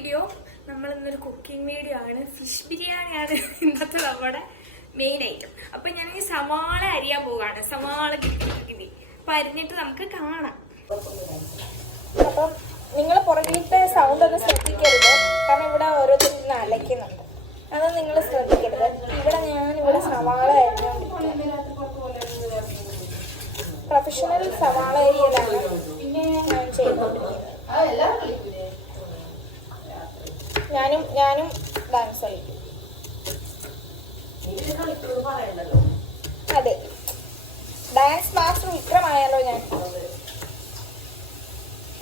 Video. നമ്മൾ ഇന്നൊരു cooking video ആണ്. ഫിഷ് ബിരിയാണിയാണ് ഇന്നത്തെ നമ്മുടെ മെയിൻ ഐറ്റം. അപ്പൊ ഞാൻ ഈ സവാള അരിയാൻ പോവാണ്. സവാള കിട്ടി അപ്പൊ അരിഞ്ഞിട്ട് നമുക്ക് കാണാം. അപ്പം നിങ്ങൾ പുറകിലത്തെ സൗണ്ട് ഒന്ന് ശ്രദ്ധിക്കരുത്, കാരണം ഇവിടെ ഓരോരുത്തരും അലയ്ക്കുന്നുണ്ട്. അത് നിങ്ങൾ ശ്രദ്ധിക്കരുത്. ഞാനിവിടെ സവാള അരിഞ്ഞോണ്ടിരിക്കുന്നത് പ്രൊഫഷണൽ സവാള അരിയലാണ് ഞാൻ ചെയ്തുകൊണ്ടിരിക്കുന്നത്. ഞാനും ഡാൻസ് കളിക്കും. അതെ, ഡാൻസ് മാസ്റ്റർ വിക്രമായാലോ ഞാൻ.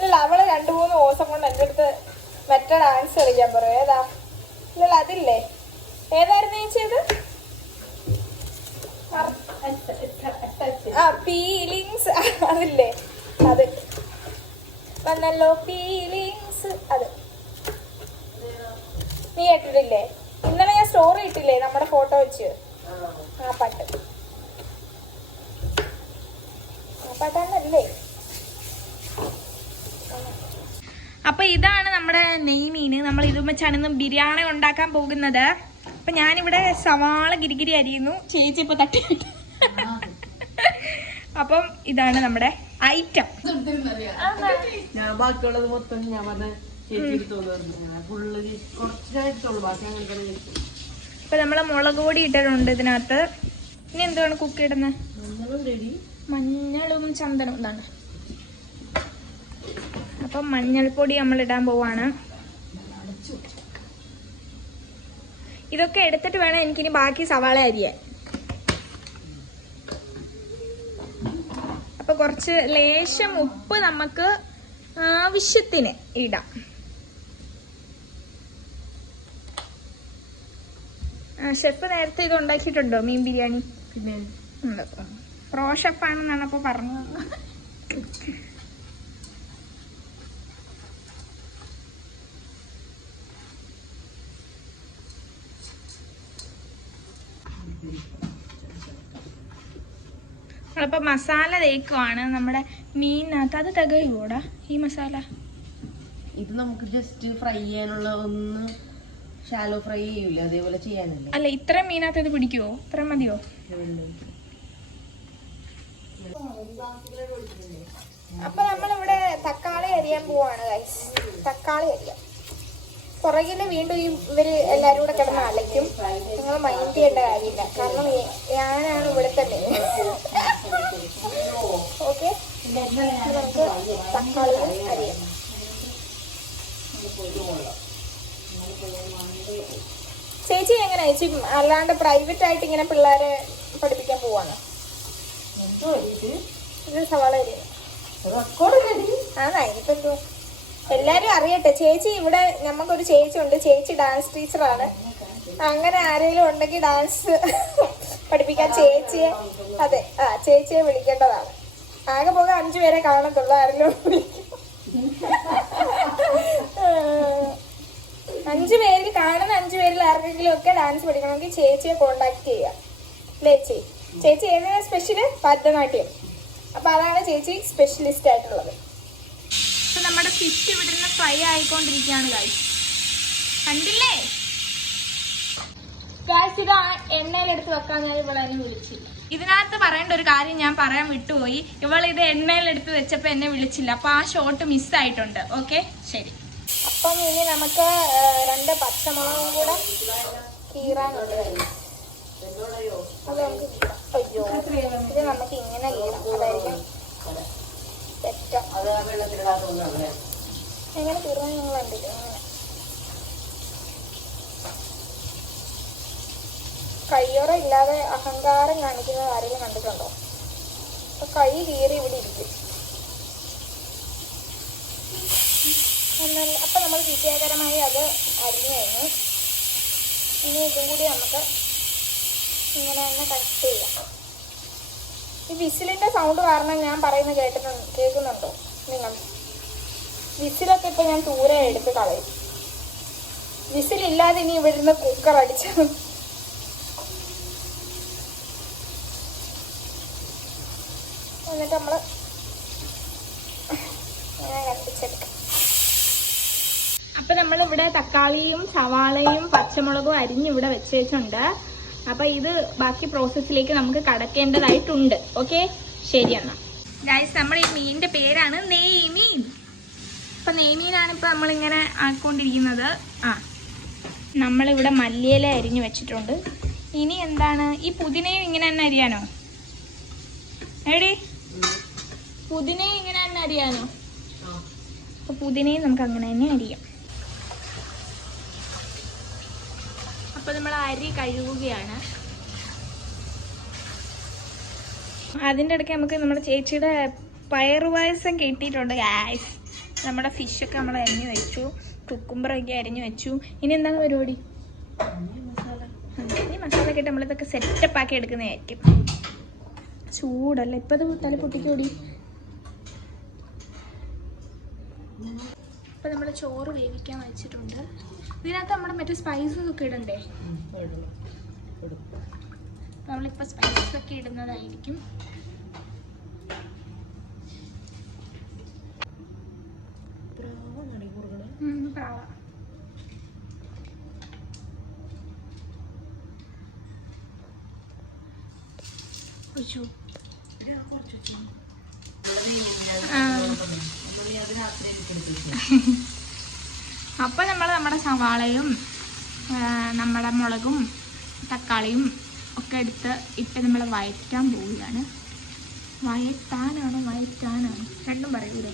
ഇല്ല, അവള് 2-3 ദിവസം കൊണ്ട് എൻ്റെ അടുത്ത് മറ്റേ ഡാൻസ് കളിക്കാൻ പറയും. ഏതാ? ഇല്ല, അതില്ലേ, ഏതായിരുന്നു ഞാൻ ചെയ്ത്? ഫീലിങ്സ്, അതില്ലേ, അത് വന്നല്ലോ ഫീലിങ്സ്. അത് നീ കേട്ടിട്ടില്ലേ? ഇന്നലെ ഞാൻ സ്റ്റോറി ഇട്ടില്ലേ നമ്മുടെ ഫോട്ടോ വെച്ച്? ആ പാട്ടാണല്ലേ. അപ്പൊ ഇതാണ് നമ്മുടെ നെയ്മീന്. നമ്മൾ ഇത് വെച്ചാണ് ഇന്ന് ബിരിയാണി ഉണ്ടാക്കാൻ പോകുന്നത്. അപ്പൊ ഞാനിവിടെ സവാള ഗിരിഗിരി അരിയുന്നു. ചേച്ചി ഇപ്പൊ തട്ടി. അപ്പം ഇതാണ് നമ്മുടെ ഐറ്റം. ബാക്കിയുള്ളത് മൊത്തം ഞാൻ പറഞ്ഞ ഇപ്പൊ നമ്മള് മുളക് പൊടി ഇട്ടിട്ടുണ്ട് ഇതിനകത്ത്. ഇനി എന്താണ് കുക്ക് ഇടുന്നത്? മഞ്ഞളും ചന്ദനം ഇതാണ്. അപ്പൊ മഞ്ഞൾപ്പൊടി നമ്മൾ ഇടാൻ പോവാണ്. ഇതൊക്കെ എടുത്തിട്ട് വേണം എനിക്കിനി ബാക്കി സവാള അരിയാൻ. അപ്പൊ കുറച്ച് ലേശം ഉപ്പ് നമുക്ക് ആവശ്യത്തിന് ഇടാം. ഷെഫ് നേരത്തെ ഇത് ഉണ്ടാക്കിയിട്ടുണ്ടോ മീൻ ബിരിയാണി? പിന്നെ പ്രോ ഷെഫാണെന്നാണ് അപ്പൊ പറഞ്ഞത്. നമ്മളിപ്പോ മസാല തേക്കുവാണ് നമ്മുടെ മീനിനകത്ത്. അത് തികയൂടാ ഈ മസാല? ഇത് നമുക്ക് ജസ്റ്റ് ഫ്രൈ ചെയ്യാനുള്ള, ഒന്ന് ഷാലോ ഫ്രൈ ചെയ്യൂല, അതേപോലെ ചെയ്യാനല്ലേ. അല്ല, ഇത്രയും മീനകത്ത് ഇത് പിടിക്കുവോ? ഇത്രയും മതിയോ? അപ്പൊ നമ്മളിവിടെ തക്കാളി അരിയാൻ പോവാണ് ഗൈസ്. തക്കാളി അരിയാം. പുറകില് വീണ്ടും ഇവര് എല്ലാരും കൂടെ കിടന്ന് അലയ്ക്കും. നിങ്ങൾ മൈൻഡ് ചെയ്യേണ്ട കാര്യമില്ല, കാരണം ഞാനാണ് ഇവിടുത്തെ മെയിൻ. ഓക്കെ, നമുക്ക് തക്കാളി അരിയാം. ചേച്ചി എങ്ങനെ ചേച്ചി അല്ലാണ്ട് പ്രൈവറ്റ് ആയിട്ട് ഇങ്ങനെ പിള്ളേരെ പഠിപ്പിക്കാൻ പോവാണ്? ഇത് സവാള അരിയാ. ഇനിയിപ്പോ എല്ലാരും അറിയട്ടെ. ചേച്ചി ഇവിടെ നമുക്കൊരു ചേച്ചി ഉണ്ട്. ചേച്ചി ഡാൻസ് ടീച്ചറാണ്. അങ്ങനെ ആരെങ്കിലും ഉണ്ടെങ്കിൽ ഡാൻസ് പഠിപ്പിക്കാൻ ചേച്ചിയെ, അതെ, ചേച്ചിയെ വിളിക്കേണ്ടതാണ്. ആകെ പോകെ 5 പേരെ കാണത്തുള്ളൂ. ആരെങ്കിലും വിളിക്കും. 5 പേരിൽ കാണുന്ന 5 പേരിൽ ആർക്കെങ്കിലും ഒക്കെ ഡാൻസ് പഠിക്കണമെങ്കിൽ ചേച്ചിയെ കോണ്ടാക്ട് ചെയ്യാം. അല്ലേ ചേച്ചി ഏതാണ് സ്പെഷ്യല്? ഭരതനാട്യം. അപ്പൊ അതാണ് ചേച്ചി സ്പെഷ്യലിസ്റ്റ് ആയിട്ടുള്ളത്. ഇപ്പൊ നമ്മുടെ ഫിഷ് ഇവിടുന്ന് ഫ്രൈ ആയിക്കൊണ്ടിരിക്കുകയാണ് ഗൈസ്. കണ്ടില്ലേ ഗൈസ്? ഇത് എണ്ണയിലെടുത്ത് വെക്കാൻ ഞാൻ ഇവളെ വിളിച്ചില്ല. ഇതിനകത്ത് പറയേണ്ട ഒരു കാര്യം ഞാൻ പറയാൻ വിട്ടുപോയി. ഇവൾ ഇത് എണ്ണയിലെടുത്ത് വെച്ചപ്പോ എന്നെ വിളിച്ചില്ല. അപ്പൊ ആ ഷോട്ട് മിസ്സായിട്ടുണ്ട്. ഓക്കെ, ശരി. അപ്പം ഇനി നമുക്ക് 2 പച്ചമുളകും കൂടെ കീറാനുണ്ട്. അത് നമുക്ക് കീറാം. അയ്യോ, ഇത് നമുക്ക് ഇങ്ങനെ കീറാം. അതായിരിക്കും തെറ്റം. എങ്ങനെ കീറാൻ നിങ്ങൾ കണ്ടില്ല? ഇങ്ങനെ കയ്യോറ ഇല്ലാതെ അഹങ്കാരം കാണിക്കുന്ന ആരെങ്കിലും കണ്ടിട്ടുണ്ടോ? അപ്പൊ കൈ കീറി ഇവിടെ ഇരിക്കും. അപ്പൊ നമ്മൾ വിജയകരമായി അത് അരിഞ്ഞു കഴിഞ്ഞു. ഇനി ഇതും കൂടി നമുക്ക് ഇങ്ങനെ തന്നെ കട്ട് ചെയ്യാം. ഈ വിസിലിന്റെ സൗണ്ട് കാരണം ഞാൻ പറയുന്നത് കേൾക്കുന്നുണ്ടോ നിങ്ങൾ? വിസിലൊക്കെ ഇപ്പൊ ഞാൻ ദൂരെ എടുത്ത് കളയും. വിസിലില്ലാതെ ഇനി ഇവിടുന്ന് കുക്കർ അടിച്ചു. എന്നിട്ട് നമ്മള് ഇങ്ങനെ കണ്ടിച്ചെടുക്കാം. അപ്പൊ നമ്മളിവിടെ തക്കാളിയും സവാളയും പച്ചമുളകും അരിഞ്ഞിവിടെ വെച്ചിട്ടുണ്ട്. അപ്പൊ ഇത് ബാക്കി പ്രോസസ്സിലേക്ക് നമുക്ക് കടക്കേണ്ടതായിട്ടുണ്ട്. ഓക്കെ, ശരി എന്നാ ഗൈസ്. നമ്മൾ ഈ മീനിന്റെ പേരാണ് നെയ്മീൻ. അപ്പൊ നെയ്മീനാണ് ഇപ്പൊ നമ്മളിങ്ങനെ ആക്കിക്കൊണ്ടിരിക്കുന്നത്. നമ്മളിവിടെ മല്ലിയില അരിഞ്ഞു വെച്ചിട്ടുണ്ട്. ഇനി എന്താണ്, ഈ പുതിനയും ഇങ്ങനെ തന്നെ അരിയാനോ? എടി, പുതിനയും ഇങ്ങനെ തന്നെ അരിയാനോ? അപ്പൊ പുതിനയും നമുക്ക് അങ്ങനെ തന്നെ അരിയാം. അപ്പൊ നമ്മൾ അരി കഴുകുകയാണ്. അതിൻ്റെ ഇടയ്ക്ക് നമുക്ക് നമ്മുടെ ചേച്ചിയുടെ പയറുപായസം കിട്ടിയിട്ടുണ്ട് ഗൈസ്. നമ്മുടെ ഫിഷൊക്കെ നമ്മൾ അരിഞ്ഞു വെച്ചു, കുക്കുംബറൊക്കെ അരിഞ്ഞു വെച്ചു. ഇനി എന്താണ് പരിപാടി? ഇനി മസാല ഒക്കെ ഇട്ട് നമ്മളിതൊക്കെ സെറ്റപ്പ് ആക്കി എടുക്കുന്നതായിരിക്കും. ചൂടല്ല ഇപ്പം അത് തല പൊട്ടിക്കോടി. ഇപ്പം നമ്മൾ ചോറ് വേവിക്കാൻ വെച്ചിട്ടുണ്ട്. ഇതിനകത്ത് നമ്മുടെ മറ്റേ സ്പൈസസ് ഒക്കെ ഇടണ്ടേ? നമ്മളിപ്പോൾ സ്പൈസസ് ഒക്കെ ഇടുന്നതായിരിക്കും. അപ്പൊ നമ്മൾ നമ്മുടെ സവാളയും നമ്മുടെ മുളകും തക്കാളിയും ഒക്കെ എടുത്ത് ഇട്ട് നമ്മൾ വഴറ്റാൻ പോവുകയാണ്. വഴറ്റാനാണോ രണ്ടും പറയൂലേ?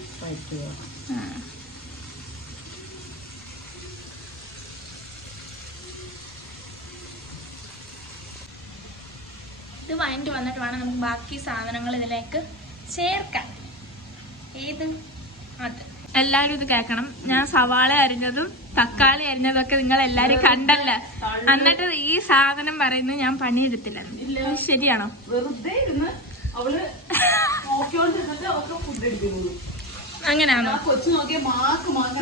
ഇത് വഴറ്റി വന്നിട്ട് വേണം നമുക്ക് ബാക്കി സാധനങ്ങൾ ഇതിലേക്ക് ചേർക്കാൻ. ഏത്? അത് എല്ലാവരും ഇത് കേൾക്കണം. ഞാൻ സവാള അരിഞ്ഞതും തക്കാളി അരിഞ്ഞതും ഒക്കെ നിങ്ങൾ എല്ലാരും കണ്ടല്ല. എന്നിട്ട് ഈ സാധനം പറയുന്നത് ഞാൻ പണിയെടുത്തില്ല. ശരിയാണോ? അങ്ങനെയാണോ?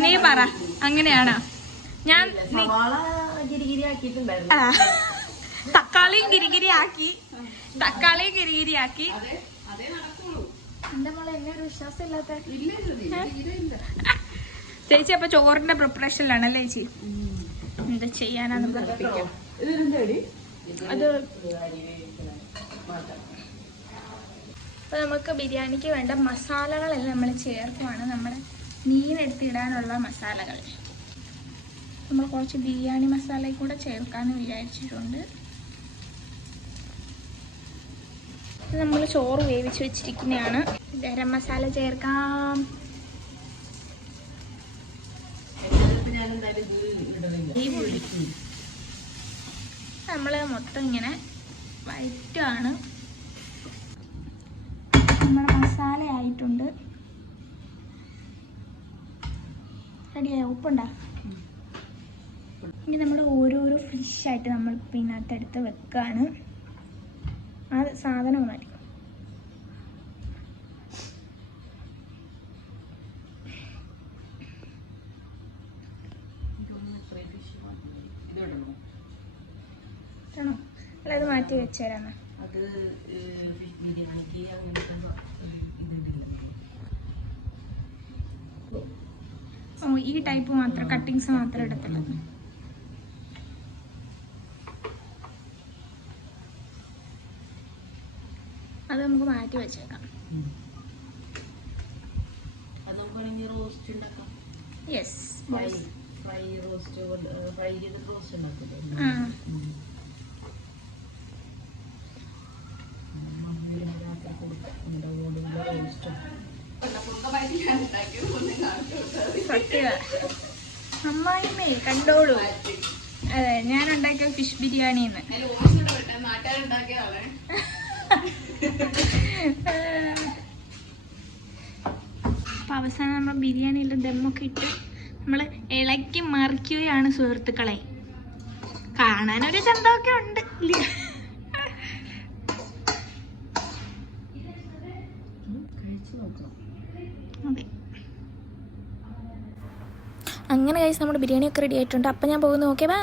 നീ പറ, അങ്ങനെയാണോ? ഞാൻ തക്കാളിയും ഗിരിഗിരി ആക്കി എന്റെ മോളെ എന്നെ ഒരു വിശ്വാസം ഇല്ലാത്ത ചേച്ചി. അപ്പൊ ചോറിന്റെ പ്രിപ്പറേഷനിലാണല്ലേ ചേച്ചി? എന്താ ചെയ്യാനാണ് അത്. അപ്പൊ നമുക്ക് ബിരിയാണിക്ക് വേണ്ട മസാലകളെല്ലാം നമ്മൾ ചേർക്കുവാണ്. നമ്മുടെ മീനെടുത്തിടാനുള്ള മസാലകൾ നമ്മൾ കുറച്ച് ബിരിയാണി മസാല കൂടെ ചേർക്കാമെന്ന് വിചാരിച്ചിട്ടുണ്ട്. നമ്മൾ ചോറ് വേവിച്ച് വെച്ചിരിക്കുന്നതാണ്. ഗരം മസാല ചേർക്കാം. നമ്മൾ മൊത്തം ഇങ്ങനെ വഴറ്റാണ്. നമ്മുടെ മസാല ആയിട്ടുണ്ട്. റെഡിയായോ? ഉപ്പുണ്ടോ? ഇനി നമ്മൾ ഓരോരോ ഫിഷായിട്ട് നമ്മൾ ഇതിനകത്ത് എടുത്ത് വെക്കുകയാണ്. ആ സാധനം മതി. ആണോ? അല്ല, അത് മാറ്റി വെച്ചേരാന്ന്. ഓ, ഈ ടൈപ്പ് മാത്രം, കട്ടിങ്സ് മാത്രം എടുത്തുള്ളത്. അത് നമുക്ക് മാറ്റി വെച്ചേക്കാം. യെസ്, സത്യ അമ്മായിമ്മേ കണ്ടോളൂ. അതെ, ഞാൻ ഉണ്ടാക്കിയ ഫിഷ് ബിരിയാണിന്ന്. അപ്പൊ അവസാനം നമ്മൾ ബിരിയാണിയിൽ ദമ്മൊക്കെ ഇട്ട് നമ്മൾ ഇളക്കി മറിക്കുകയാണ് സുഹൃത്തുക്കളെ. കാണാനൊരു ചന്തമൊക്കെ ഉണ്ട്. അതെ, അങ്ങനെ കഴിച്ച് നമ്മുടെ ബിരിയാണിയൊക്കെ റെഡി ആയിട്ടുണ്ട്. അപ്പം ഞാൻ പോകുന്നു. Okay, by.